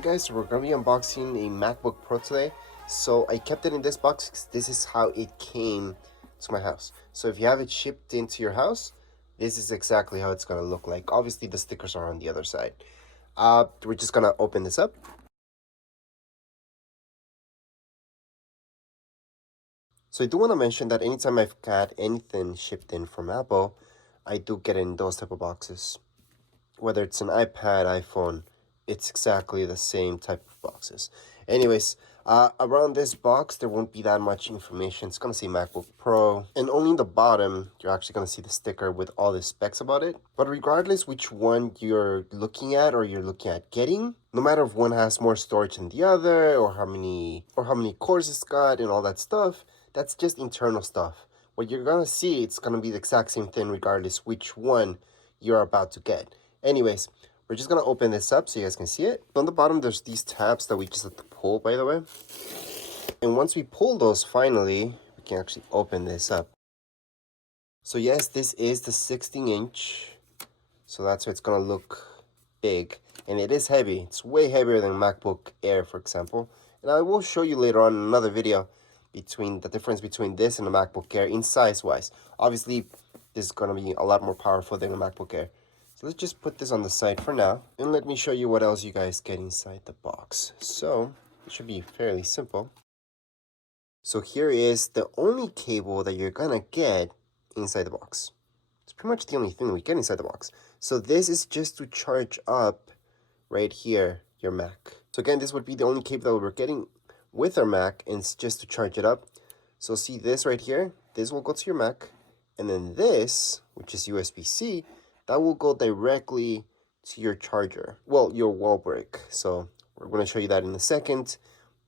Alright guys, so we're going to be unboxing a MacBook Pro today. So I kept it in this box because this is how it came to my house. So if you have it shipped into your house, this is exactly how it's going to look like. Obviously the stickers are on the other side. We're just going to open this up. So I do want to mention that anytime I've got anything shipped in from Apple, I do get it in those type of boxes. Whether it's an iPad, iPhone, it's exactly the same type of boxes. Anyways, around this box, there won't be that much information. It's going to say MacBook Pro. And only in the bottom, you're actually going to see the sticker with all the specs about it. But regardless which one you're looking at or you're looking at getting, no matter if one has more storage than the other or how many cores it's got and all that stuff, that's just internal stuff. What you're going to see, it's going to be the exact same thing regardless which one you're about to get. Anyways, we're just going to open this up so you guys can see it. On the bottom, there's these tabs that we just have to pull, by the way. And once we pull those, finally, we can actually open this up. So yes, this is the 16-inch. So that's why it's going to look big. And it is heavy. It's way heavier than MacBook Air, for example. And I will show you later on in another video between the difference between this and the MacBook Air in size-wise. Obviously, this is going to be a lot more powerful than a MacBook Air. So let's just put this on the side for now, and let me show you what else you guys get inside the box. So it should be fairly simple. So here is the only cable that you're gonna get inside the box. It's pretty much the only thing we get inside the box. So this is just to charge up right here your Mac. So again, this would be the only cable that we're getting with our Mac, and it's just to charge it up. So see this right here, this will go to your Mac, and then this, which is USB-C, that will go directly to your charger. Well, your wall brick. So we're going to show you that in a second.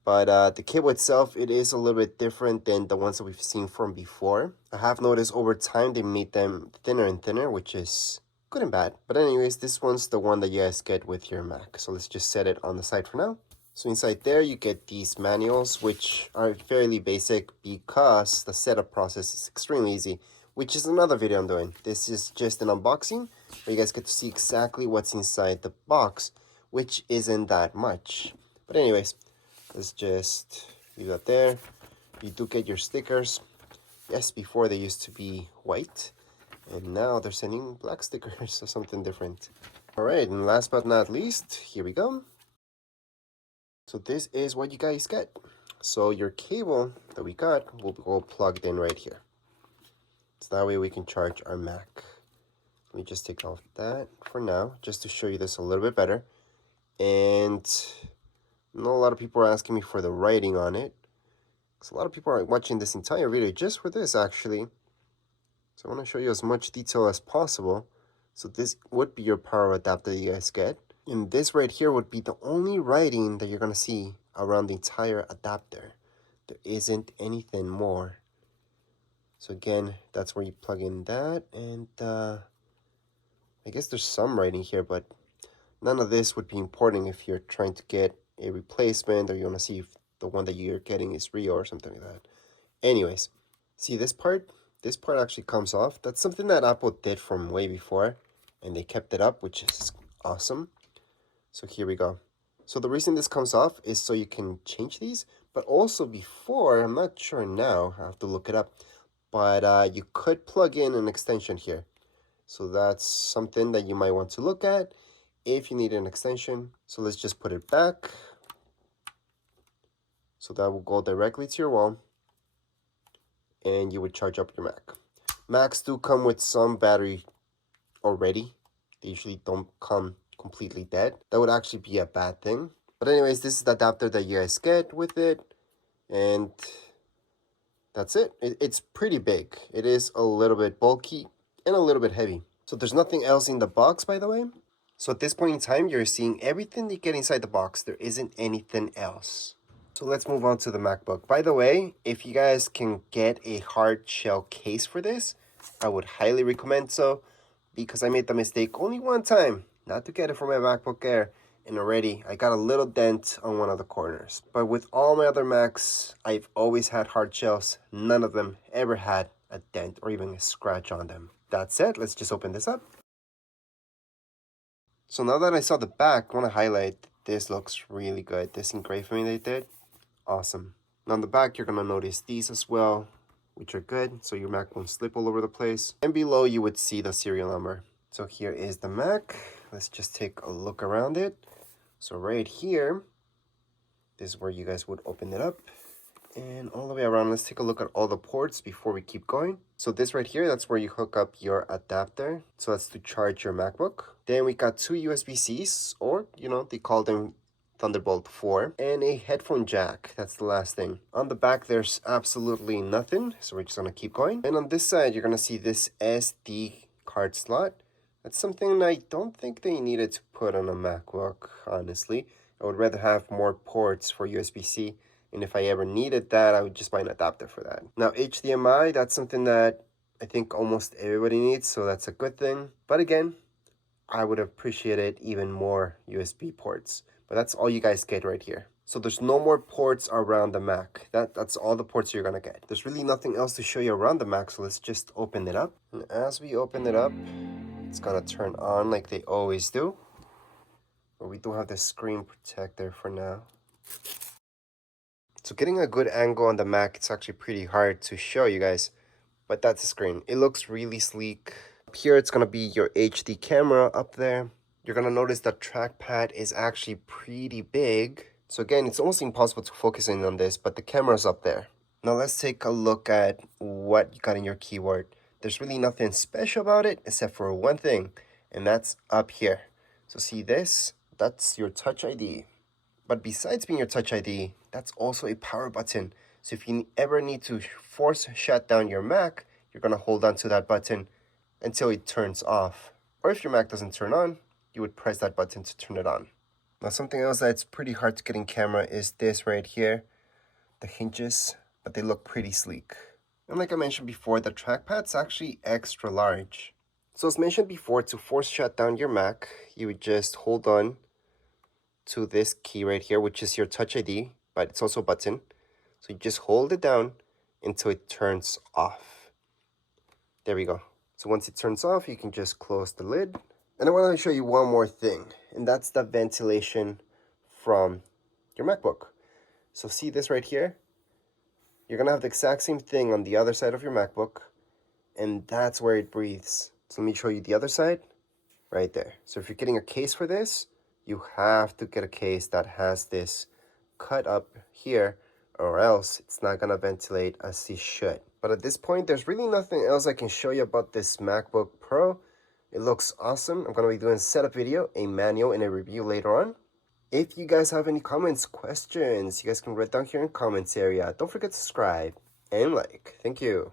But the cable itself, it is a little bit different than the ones that we've seen from before. I have noticed over time they made them thinner and thinner, which is good and bad. But anyways, this one's the one that you guys get with your Mac. So let's just set it on the side for now. So inside there, you get these manuals, which are fairly basic because the setup process is extremely easy, which is another video I'm doing. This is just an unboxing where you guys get to see exactly what's inside the box, which isn't that much. But anyways, let's just leave that there. You do get your stickers. Yes, before they used to be white, and now they're sending black stickers or something different. All right, and last but not least, here we go. So this is what you guys get. So your cable that we got will go plugged in right here. So that way we can charge our Mac. Let me just take off that for now, just to show you this a little bit better. And I know a lot of people are asking me for the writing on it, because a lot of people are watching this entire video just for this, actually. So I want to show you as much detail as possible. So this would be your power adapter that you guys get. And this right here would be the only writing that you're going to see around the entire adapter. There isn't anything more. So again, that's where you plug in that, and I guess there's some writing here, but none of this would be important if you're trying to get a replacement or you want to see if the one that you're getting is real or something like that. Anyways, see this part? This part actually comes off. That's something that Apple did from way before, and they kept it up, which is awesome. So here we go. So the reason this comes off is so you can change these, but also before, I'm not sure now, I have to look it up, but you could plug in an extension here. So that's something that you might want to look at if you need an extension. So let's just put it back. So that will go directly to your wall, and you would charge up your Mac. Macs do come with some battery already. They usually don't come completely dead. That would actually be a bad thing. But anyways, this is the adapter that you guys get with it, and that's it. It's pretty big. It is a little bit bulky and a little bit heavy. So there's nothing else in the box, by the way. So at this point in time, you're seeing everything you get inside the box. There isn't anything else. So let's move on to the MacBook. By the way, if you guys can get a hard shell case for this, I would highly recommend so, because I made the mistake only one time not to get it for my MacBook Air, and already I got a little dent on one of the corners. But with all my other Macs, I've always had hard shells. None of them ever had a dent or even a scratch on them. That said, let's just open this up. So now that I saw the back, I want to highlight This looks really good. This engraving they did, awesome. And on the back, you're gonna notice these as well, which are good, so your Mac won't slip all over the place. And below, you would see the serial number. So here is the Mac. Let's just take a look around it. So right here, this is where you guys would open it up. And all the way around, let's take a look at all the ports before we keep going. So this right here, that's where you hook up your adapter. So that's to charge your MacBook. Then we got two USB-Cs, or, you know, they call them Thunderbolt 4, and a headphone jack. That's the last thing. On the back, there's absolutely nothing, so we're just gonna keep going. And on this side, you're gonna see this SD card slot. That's something I don't think they needed to put on a MacBook, honestly. I would rather have more ports for USB-C, and if I ever needed that, I would just buy an adapter for that. Now, HDMI, that's something that I think almost everybody needs, so that's a good thing. But again, I would appreciate it even more USB ports. But that's all you guys get right here. So there's no more ports around the Mac. That's all the ports you're gonna get. There's really nothing else to show you around the Mac, so let's just open it up. And as we open it up, it's gonna turn on like they always do. But we do have the screen protector for now. So getting a good angle on the Mac, it's actually pretty hard to show you guys. But that's the screen. It looks really sleek. Up here, it's gonna be your HD camera up there. You're gonna notice that trackpad is actually pretty big. So again, it's almost impossible to focus in on this, but the camera's up there. Now let's take a look at what you got in your keyboard. There's really nothing special about it except for one thing, and that's up here. So see this? That's your Touch ID. But besides being your Touch ID, that's also a power button. So if you ever need to force shut down your Mac, you're gonna hold on to that button until it turns off. Or if your Mac doesn't turn on, you would press that button to turn it on. Now something else that's pretty hard to get in camera is this right here, the hinges, but they look pretty sleek. And like I mentioned before, the trackpad's actually extra large. So as mentioned before, to force shut down your Mac, you would just hold on to this key right here, which is your Touch ID, but it's also a button. So you just hold it down until it turns off. There we go. So once it turns off, you can just close the lid. And I want to show you one more thing, and that's the ventilation from your MacBook. So see this right here? You're going to have the exact same thing on the other side of your MacBook, and that's where it breathes. So let me show you the other side, right there. So if you're getting a case for this, you have to get a case that has this cut up here, or else it's not going to ventilate as it should. But at this point, there's really nothing else I can show you about this MacBook Pro. It looks awesome. I'm going to be doing a setup video, a manual, and a review later on. If you guys have any comments, questions, you guys can write down here in the comments area. Don't forget to subscribe and like. Thank you.